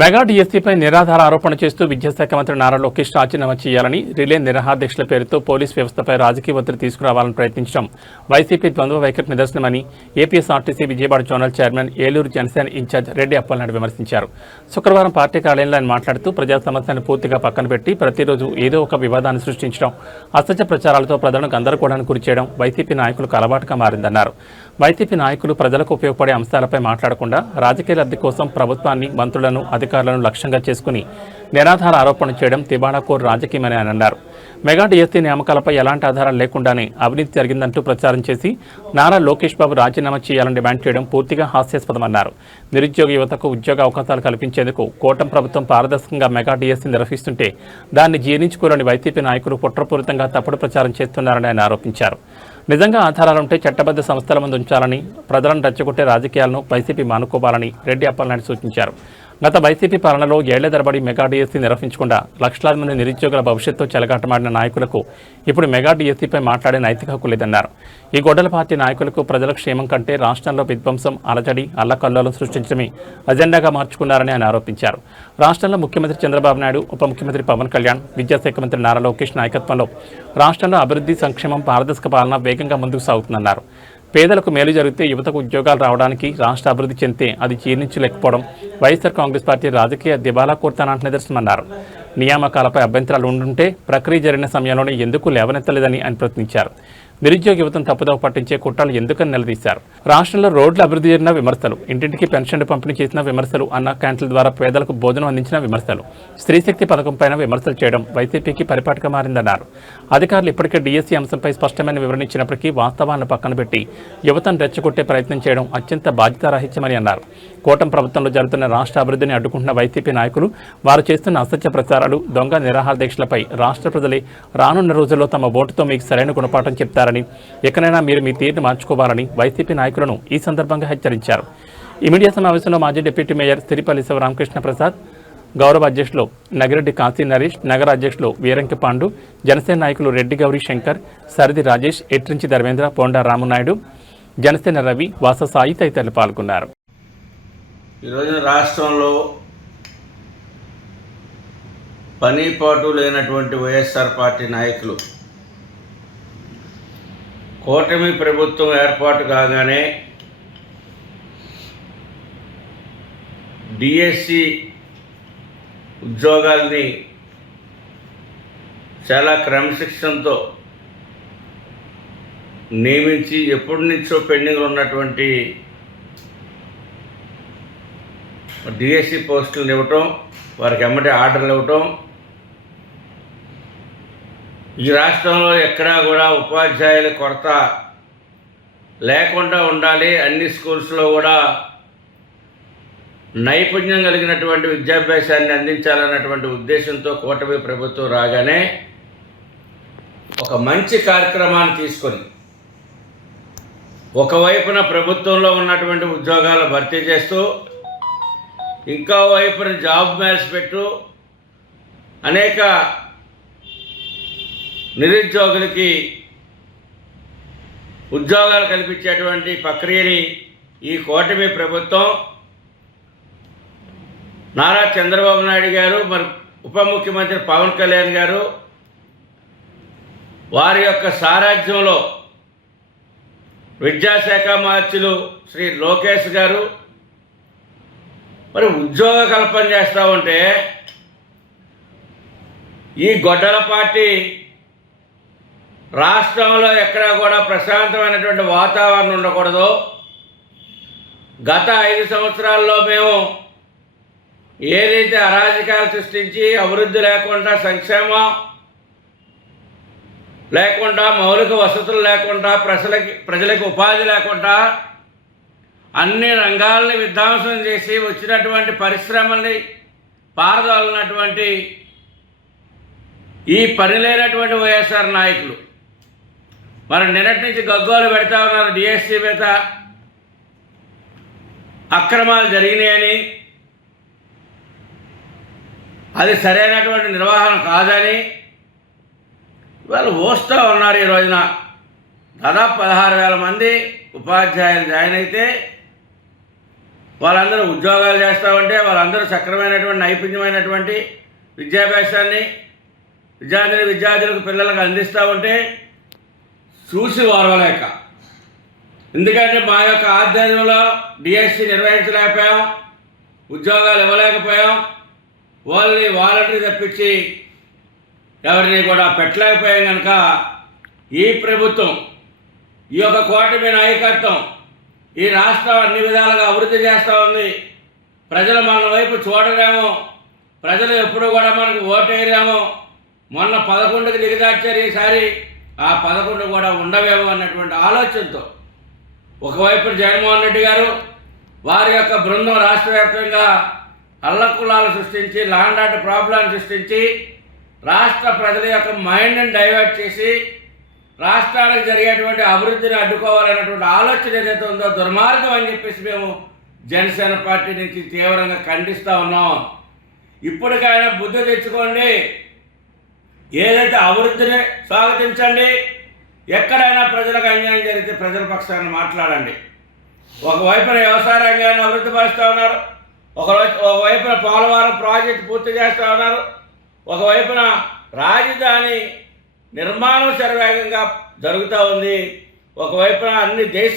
Mega డిఎస్సీపై నిరాధార ఆరోపణ చేస్తూ విద్యాశాఖ మంత్రి నారా లోకేష్ రాజీనామా చేయాలని రిలే నిరాహారదీక్షల పేరుతో పోలీస్ వ్యవస్థపై రాజకీయ ఒత్తిడి తీసుకురావాలని ప్రయత్నించడం వైసీపీ ద్వంద్వ వైఖరి నిదర్శనమని APSRTC Vijayawada zonal chairman Eluru Janasena incharge Reddy Appalanaidu విమర్శించారు. శుక్రవారం పార్టీ కార్యాలయంలో ఆయన మాట్లాడుతూ ప్రజా సమస్యను పూర్తిగా పక్కన పెట్టి ప్రతిరోజు ఏదో ఒక వివాదాన్ని సృష్టించడం, అసత్య ప్రచారాలతో ప్రజలను గందరగోళానికి గురిచేయడం వైసీపీ నాయకులకు అలవాటుగా మారిందన్నారు. వైసీపీ నాయకులు ప్రజలకు ఉపయోగపడే అంశాలపై మాట్లాడకుండా రాజకీయ లబ్ధి కోసం ప్రభుత్వాన్ని, మంత్రులను, అధికారులను లక్ష్యంగా చేసుకుని నిరాధార ఆరోపణలు చేయడం తిబాడాకోరు రాజకీయమని ఆయన అన్నారు. మెగా డిఎస్సీ నియామకాలపై ఎలాంటి ఆధారాలు లేకుండానే అవినీతి జరిగిందంటూ ప్రచారం చేసి నారా లోకేష్ బాబు రాజీనామా చేయాలని డిమాండ్ చేయడం పూర్తిగా హాస్యాస్పదమన్నారు. నిరుద్యోగ యువతకు ఉద్యోగ అవకాశాలు కల్పించేందుకు కూటమి ప్రభుత్వం పారదర్శకంగా మెగా డిఎస్సీ నిర్వహిస్తుంటే దాన్ని జీర్ణించుకోలేని వైసీపీ నాయకులు కుట్రపూరితంగా తప్పుడు ప్రచారం చేస్తున్నారని ఆయన ఆరోపించారు. నిజంగా ఆధారాలుంటే చట్టబద్ధ సంస్థల ముందు ఉంచాలని, ప్రజలను రెచ్చగొట్టే రాజకీయాలను వైసీపీ మానుకోవాలని రెడ్డి అప్పలనాయుడు సూచించారు. గత వైసీపీ పాలనలో ఏళ్ల తరబడి మెగా డిఎస్సీ నిర్వహించకుండా లక్షలాది మంది నిరుద్యోగుల భవిష్యత్తు చెలగాటమాడిన నాయకులకు ఇప్పుడు మెగా డిఎస్సీపై మాట్లాడే నైతిక హక్కు లేదన్నారు. ఈ గొడ్డల పార్టీ నాయకులకు ప్రజల క్షేమం కంటే రాష్ట్రంలో విధ్వంసం, అలజడి, అల్లకల్లోలం సృష్టించడమే అజెండాగా మార్చుకున్నారని ఆయన ఆరోపించారు. రాష్ట్రంలో ముఖ్యమంత్రి చంద్రబాబు నాయుడు, ఉప ముఖ్యమంత్రి పవన్ కళ్యాణ్, విద్యాశాఖ మంత్రి నారా లోకేష్ నాయకత్వంలో రాష్ట్రంలో అభివృద్ధి, సంక్షేమం, పారదర్శక పాలన వేగంగా ముందుకు సాగుతుందన్నారు. పేదలకు మేలు జరిగితే, యువతకు ఉద్యోగాలు రావడానికి, రాష్ట్ర అభివృద్ధి చెందితే అది జీర్ణించలేకపోవడం వైఎస్ఆర్ కాంగ్రెస్ పార్టీ రాజకీయ దివాలా కోరుతానంటే నిదర్శనమన్నారు. నియామకాలపై అభ్యంతరాలు ఉండుంటే ప్రక్రియ జరిగిన సమయంలోనే ఎందుకు లేవనెత్తలేదని ఆయన ప్రశ్నించారు. నిరుద్యోగ యువతను తప్పుదోవ పట్టించే కుట్రలు ఎందుకని నిలదీశారు. రాష్ట్రంలో రోడ్ల అభివృద్ధి జరిగిన విమర్శలు, ఇంటింటికి పెన్షన్లు పంపిణీ చేసిన విమర్శలు, అన్న క్యాంటీన్ల ద్వారా పేదలకు భోజనం అందించిన విమర్శలు, స్త్రీశక్తి పథకం పైన విమర్శలు చేయడం వైసీపీకి పరిపాటిగా మారిందన్నారు. అధికారులు ఇప్పటికే డిఎస్సీ అంశంపై స్పష్టమైన వివరణ ఇచ్చినప్పటికీ వాస్తవాలను పక్కన పెట్టి యువతను రెచ్చగొట్టే ప్రయత్నం చేయడం అత్యంత బాధ్యతారాహిత్యమని అన్నారు. కూటమి ప్రభుత్వంలో జరుగుతున్న రాష్ట్ర అభివృద్ధిని అడ్డుకుంటున్న వైసీపీ నాయకులు వారు చేస్తున్న అసత్య ప్రచారాలు, దొంగ నిరాహార దీక్షలపై రాష్ట్ర ప్రజలే రానున్న రోజుల్లో తమ ఓటుతో మీకు సరైన గుణపాఠం చెప్తారని, ఎక్కడైనా మీరు మీ తీరును మార్చుకోవాలని వైసీపీ నాయకులను ఈ సందర్భంగా హెచ్చరించారు. ఈ మీడియా సమావేశంలో మాజీ డిప్యూటీ మేయర్ సిరిపల్లి శివరామకృష్ణ ప్రసాద్, గౌరవ అధ్యక్షులు నగిరెడ్డి కాశీ నరేష్, నగర అధ్యక్షులు వీరంకి పాండు, జనసేన నాయకులు రెడ్డి గౌరీ శంకర్, సరిది రాజేష్, ఎట్రించి ధర్మేంద్ర, పోండా రామునాయుడు, జనసేన రవి, వాస సాయి తదితరులు పాల్గొన్నారు. ఈరోజు రాష్ట్రంలో పనిపాటు లేనటువంటి వైఎస్ఆర్ పార్టీ నాయకులు కూటమి ప్రభుత్వం ఏర్పాటు కాగానే డిఎస్సి ఉద్యోగాల్ని చాలా క్రమశిక్షణతో నియమించి ఎప్పటి నుంచో పెండింగ్లో ఉన్నటువంటి డిఎస్సి పోస్టులను ఇవ్వటం, వారికి ఎమ్మటే ఆర్డర్లు ఇవ్వటం, ఈ రాష్ట్రంలో ఎక్కడా కూడా ఉపాధ్యాయుల కొరత లేకుండా ఉండాలి, అన్ని స్కూల్స్లో కూడా నైపుణ్యం కలిగినటువంటి విద్యాభ్యాసాన్ని అందించాలన్నటువంటి ఉద్దేశంతో కూటమి ప్రభుత్వం రాగానే ఒక మంచి కార్యక్రమాన్ని తీసుకొని ఒకవైపున ప్రభుత్వంలో ఉన్నటువంటి ఉద్యోగాలు భర్తీ చేస్తూ, ఇంకో వైపున జాబ్ మేళస్ పెట్టు అనేక నిరుద్యోగులకి ఉద్యోగాలు కల్పించేటువంటి ప్రక్రియని ఈ కూటమి ప్రభుత్వం, నారా చంద్రబాబు నాయుడు గారు, మరి ఉప ముఖ్యమంత్రి పవన్ కళ్యాణ్ గారు వారి యొక్క సారథ్యంలో విద్యాశాఖ మంత్రులు శ్రీ లోకేష్ గారు మరి ఉద్యోగ కల్పన చేస్తూ ఉంటే, ఈ గొడ్డల పార్టీ రాష్ట్రంలో ఎక్కడా కూడా ప్రశాంతమైనటువంటి వాతావరణం ఉండకూడదు. గత 5 సంవత్సరాల్లో మేము ఏదైతే అరాజకాలు సృష్టించి అభివృద్ధి లేకుండా, సంక్షేమం లేకుండా, మౌలిక వసతులు లేకుండా, ప్రజలకు ఉపాధి లేకుండా అన్ని రంగాలని విధ్వంసం చేసి వచ్చినటువంటి పరిశ్రమల్ని పారదోలినటువంటి ఈ పని లేనటువంటి వైఎస్ఆర్ నాయకులు మరి నిన్నటి నుంచి గగ్గోలు పెడతా ఉన్నారు. డిఎస్సీ మీద అక్రమాలు జరిగినాయని, అది సరైనటువంటి నిర్వహణ కాదని వాళ్ళు ఊస్తూ ఉన్నారు. ఈ రోజున దాదాపు 16,000 మంది ఉపాధ్యాయులు జాయిన్ అయితే వాళ్ళందరూ ఉద్యోగాలు చేస్తామంటే, వాళ్ళందరూ సక్రమైనటువంటి నైపుణ్యమైనటువంటి విద్యాభ్యాసాన్ని విద్యార్థులకు పిల్లలకు అందిస్తూ ఉంటే చూసి ఓర్వలేక, ఎందుకంటే మా యొక్క ఆధ్వర్యంలో డిఎస్సి నిర్వహించలేకపోయాం, ఉద్యోగాలు ఇవ్వలేకపోయాం, వాళ్ళని వాలంటరీ తప్పించి ఎవరిని కూడా పెట్టలేకపోయాం. కనుక ఈ ప్రభుత్వం, ఈ యొక్క కూటమి నాయకత్వం ఈ రాష్ట్రం అన్ని విధాలుగా అభివృద్ధి చేస్తూ ఉంది. ప్రజలు మన వైపు చూడరేమో, ప్రజలు ఎప్పుడు కూడా మనకు ఓటేయరేమో, మొన్న 11కి దిగజార్చారు, ఈసారి ఆ 11 కూడా ఉండవేమో అన్నటువంటి ఆలోచనతో ఒకవైపు జగన్మోహన్ రెడ్డి గారు వారి యొక్క బృందం రాష్ట్ర వ్యాప్తంగా అల్లకులాలు సృష్టించి, లాండ్ ఆర్డర్ ప్రాబ్లం సృష్టించి, రాష్ట్ర ప్రజల యొక్క మైండ్ని డైవర్ట్ చేసి రాష్ట్రానికి జరిగేటువంటి అభివృద్ధిని అడ్డుకోవాలన్నటువంటి ఆలోచన ఏదైతే ఉందో దుర్మార్గం అని చెప్పేసి మేము జనసేన పార్టీ నుంచి తీవ్రంగా ఖండిస్తూ ఉన్నాం. ఇప్పటికైనా బుద్ధి తెచ్చుకోండి, ఏదైతే అభివృద్ధిని స్వాగతించండి, ఎక్కడైనా ప్రజలకు అన్యాయం జరిగితే ప్రజల పక్షాన్ని మాట్లాడండి. ఒకవైపున వ్యవసాయ రంగాన్ని అభివృద్ధి పరుస్తూ ఉన్నారు, ఒకవైపున పోలవరం ప్రాజెక్టు పూర్తి చేస్తూ ఉన్నారు, ఒకవైపున రాజధాని నిర్మాణం శరవేగంగా జరుగుతూ ఉంది, ఒకవైపున అన్ని దేశాలు